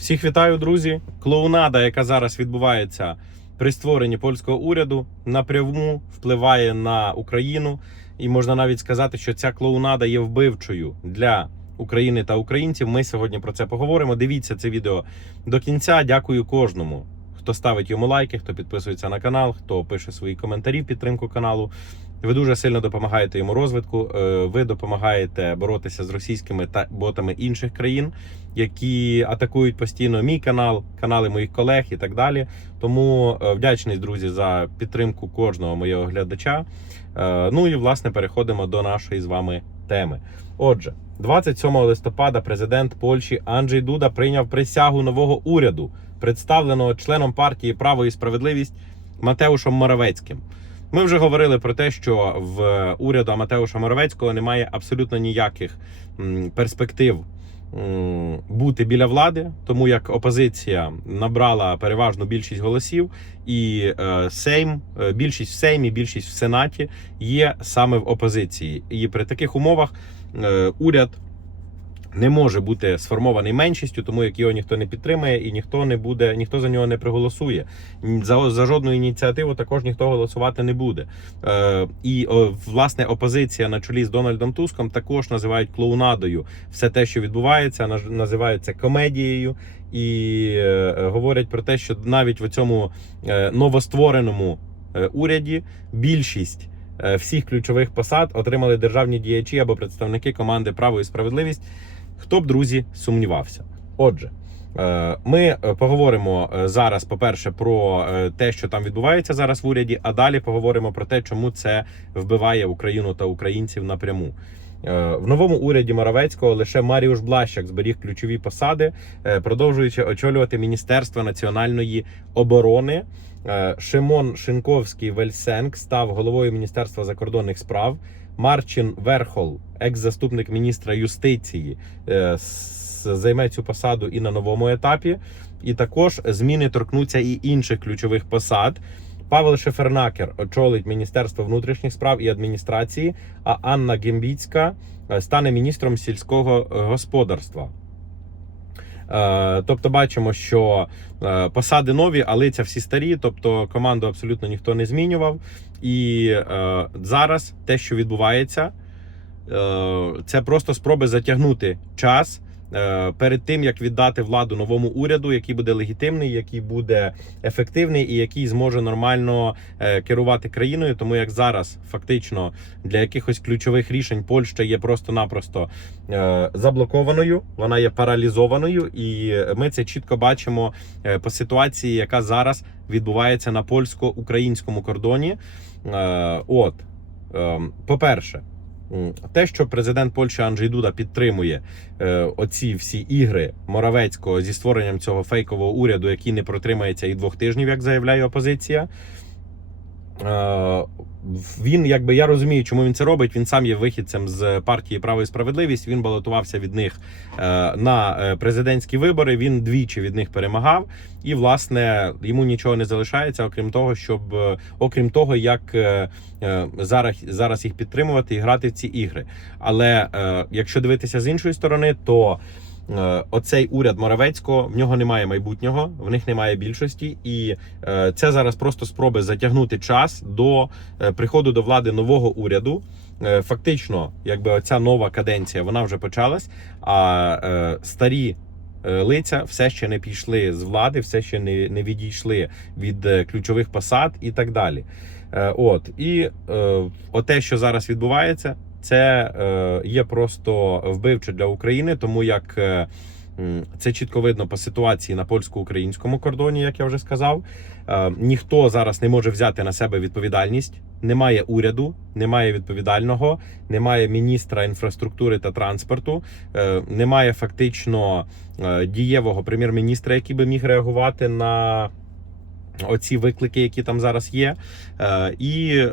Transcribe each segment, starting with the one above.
Всіх вітаю, друзі. Клоунада, яка зараз відбувається при створенні польського уряду, напряму впливає на Україну, і можна навіть сказати, що ця клоунада є вбивчою для України та українців. Ми сьогодні про це поговоримо. Дивіться це відео до кінця. Дякую кожному, хто ставить йому лайки, хто підписується на канал, хто пише свої коментарі в підтримку каналу. Ви дуже сильно допомагаєте йому розвитку. е, Ви допомагаєте боротися з російськими та ботами інших країн, які атакують постійно мій канал, канали моїх колег і так далі. Тому е, вдячний, друзі, за підтримку кожного моєго глядача. Е, Ну і власне переходимо до нашої з вами теми. Отже, 27 листопада президент Польщі Анджей Дуда прийняв присягу нового уряду, представленого членом партії Право і справедливість Матеушем Моравецьким. Ми вже говорили про те, що в уряду Матеуша Моровецького немає абсолютно ніяких перспектив бути біля влади, тому як опозиція набрала переважну більшість голосів, і е, Сейм, е, більшість в Сеймі, більшість в Сенаті є саме в опозиції. І при таких умовах е, уряд. Не може бути сформований меншістю, тому як його ніхто не підтримає, і ніхто не буде, ніхто за нього не проголосує. За, за жодну ініціативу також ніхто голосувати не буде. Е, і власне опозиція на чолі з Дональдом Туском також називають клоунадою все те, що відбувається, називають комедією, і е, говорять про те, що навіть в цьому е, новоствореному е, уряді більшість. Всіх ключових посад отримали державні діячі або представники команди Право і справедливість. Хто б друзі сумнівався? Отже, е, ми е, поговоримо е, зараз, по-перше, про те, що там відбувається зараз в уряді, а далі поговоримо про те, чому це вбиває Україну та українців напряму. В новому уряді Моравецького лише Маріуш Блащак зберіг ключові посади, продовжуючи очолювати Міністерство національної оборони. Шимон Шинковський Вельсенк став головою Міністерства закордонних справ. Марчин Верхол, екс-заступник міністра юстиції, е, займе цю посаду і на новому етапі. І також зміни торкнуться і інших ключових посад. Павел Шефернакер очолить Міністерство внутрішніх справ і адміністрації, а Анна Гембіцька е, стане міністром сільського е, господарства. Е, Тобто бачимо, що е, посади нові, а лиця всі старі. Тобто команду абсолютно ніхто не змінював. І е, зараз те, що відбувається, це просто спроби затягнути час перед тим, як віддати владу новому уряду, який буде легітимний, який буде ефективний і який зможе нормально е, керувати країною. Тому як зараз фактично для якихось ключових рішень Польща є просто-напросто е, заблокованою, вона є паралізованою, і ми це чітко бачимо е, по ситуації, яка зараз відбувається на польсько-українському кордоні. Е, От, ем, по-перше, м, те, що президент Польщі Анджей Дуда підтримує е, оці всі ігри Моравецького зі створенням цього фейкового уряду, який не протримається і двох тижнів, як заявляє опозиція. Е, Він, якби я розумію, чому він це робить. Він сам є вихідцем з партії Право і справедливість. Він балотувався від них е, на е, президентські вибори. Він двічі від них перемагав, і власне йому нічого не залишається, окрім того, щоб окрім того, як зараз зараз їх підтримувати і грати в ці ігри. Але якщо дивитися з іншої сторони, то Оцей уряд Моравецького в нього немає майбутнього, в них немає більшості, і е, це зараз просто спроби затягнути час до е, приходу до влади нового уряду. Е, Фактично, якби оця нова каденція вона вже почалась, а е, старі. е, Лиця все ще не пішли з влади, все ще не, не відійшли від е, ключових посад і так далі. Е, От і е, оте, що зараз відбувається, це е, є просто вбивче для України, тому як е, це чітко видно по ситуації на польсько-українському кордоні, як я вже сказав. Е, ніхто зараз не може взяти на себе відповідальність. Немає уряду, немає відповідального, немає міністра інфраструктури та транспорту, немає фактично дієвого прем'єр-міністра, який би міг реагувати на оці виклики, які там зараз є. Е, І е,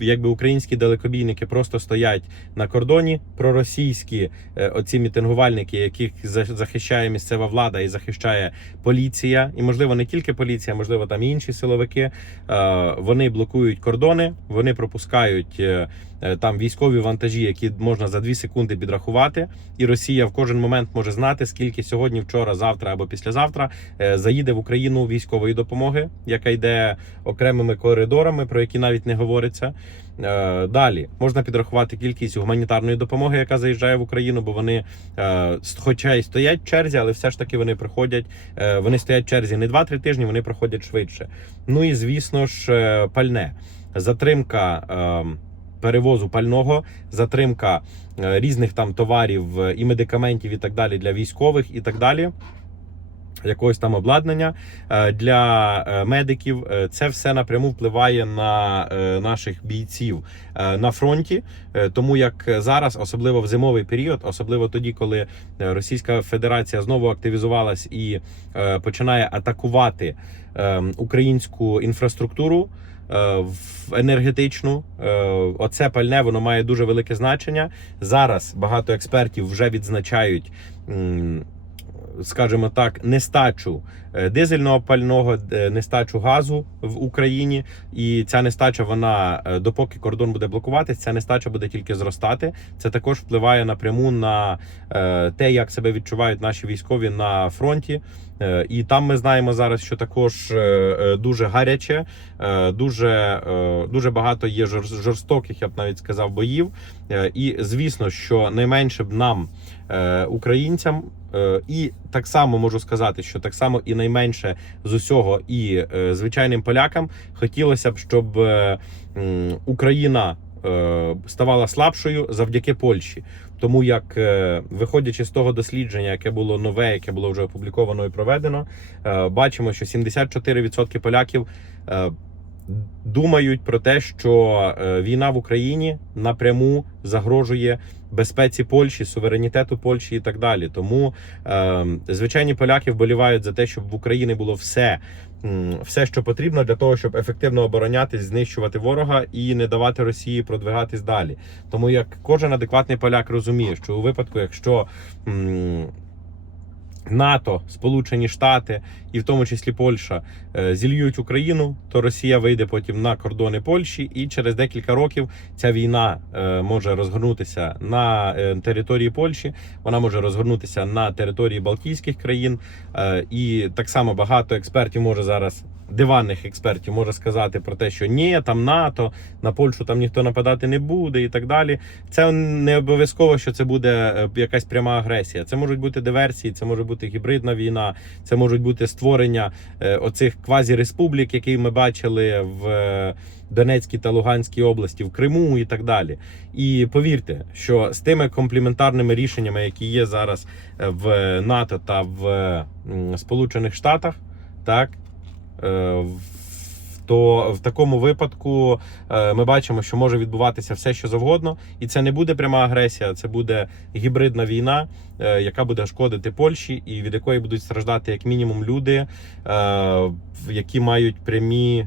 якби українські далекобійники просто стоять на кордоні. Проросійські е, оці мітингувальники, яких за- захищає місцева влада і захищає поліція, і можливо не тільки поліція, можливо, там і інші силовики. Вони блокують кордони, вони пропускають. Е, там військові вантажі, які можна за 2 секунди підрахувати, і Росія в кожен момент може знати, скільки сьогодні, вчора, завтра або післязавтра е, заїде в Україну військової допомоги, яка йде окремими коридорами, про які навіть не говориться. Е, Далі можна підрахувати кількість гуманітарної допомоги, яка заїжджає в Україну, бо вони, хоча й стоять в черзі, але все ж таки вони приходять. Вони стоять в черзі не 2-3 тижні, вони проходять швидше. Ну і звісно ж, пальне затримка. Перевозу пального, затримка е, різних там товарів е, і медикаментів, і так далі для військових, і так далі. Якогось там обладнання е, для е, медиків. Е, Це все напряму впливає на наших бійців на фронті. Тому як зараз, особливо в зимовий період, особливо тоді, коли Російська Федерація знову активізувалась і починає атакувати українську інфраструктуру. в енергетичну оце пальне воно має дуже велике значення. Зараз багато експертів вже відзначають скажімо так, нестачу дизельного пального, е, нестачу газу в Україні. І ця нестача, вона е, допоки кордон буде блокуватись, ця нестача буде тільки зростати. Це також впливає напряму на е, те, як себе відчувають наші військові на фронті. Е, І там ми знаємо зараз, що також е, е, дуже гаряче, е, дуже, е, дуже багато є жорстоких, я б навіть сказав, боїв. Е, І звісно, що найменше б нам, е, українцям, е, і так само можу сказати, що так само і найменше з усього, і е, звичайним полякам хотілося б, щоб е, Україна е, ставала слабшою завдяки Польщі. Тому як виходячи з того дослідження, яке було нове, яке було вже опубліковано і проведено, бачимо, що 74% поляків думають про те, що е, війна в Україні напряму загрожує безпеці Польщі, суверенітету Польщі і так далі. Тому е, звичайні поляки вболівають за те, щоб в Україні було все, все, що потрібно для того, щоб ефективно оборонятись, знищувати ворога і не давати Росії продвигатись далі. Тому як кожен адекватний поляк розуміє, що у випадку, якщо НАТО, Сполучені Штати і в тому числі Польща е, зільють Україну, то Росія вийде потім на кордони Польщі, і через декілька років ця війна е, може розгорнутися на е, території Польщі, вона може розгорнутися на території Балтійських країн. І так само багато експертів може зараз. Диванних експертів може сказати про те, що ні, там НАТО, на Польщу там ніхто нападати не буде, і так далі. Це не обов'язково, що це буде якась пряма агресія. Це можуть бути диверсії, це може бути гібридна війна, це можуть бути створення е, оцих квазі-республік, які ми бачили в е, Донецькій та Луганській області, в Криму і так далі. І повірте, що з тими компліментарними рішеннями, які є зараз е, в НАТО та в Сполучених Штатах, так. в- То в такому випадку е, ми бачимо, що може відбуватися все, що завгодно, і це не буде пряма агресія, це буде гібридна війна, е, яка буде шкодити Польщі, і від якої будуть страждати як мінімум люди, е, які мають прямі,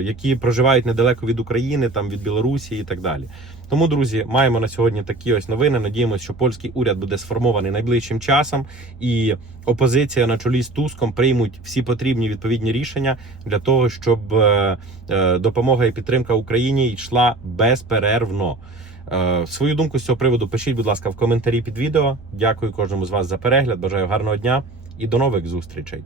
які проживають недалеко від України, там від Білорусі і так далі. Тому, друзі, маємо на сьогодні такі ось новини. Надіємося, що польський уряд буде сформований найближчим часом, і опозиція на чолі з Туском приймуть всі потрібні відповідні рішення для того, щоб е, е, допомога і підтримка Україні йшла безперервно. Е, Свою думку з цього приводу пишіть, будь ласка, в коментарі під відео. Дякую кожному з вас за перегляд. Бажаю гарного дня і до нових зустрічей.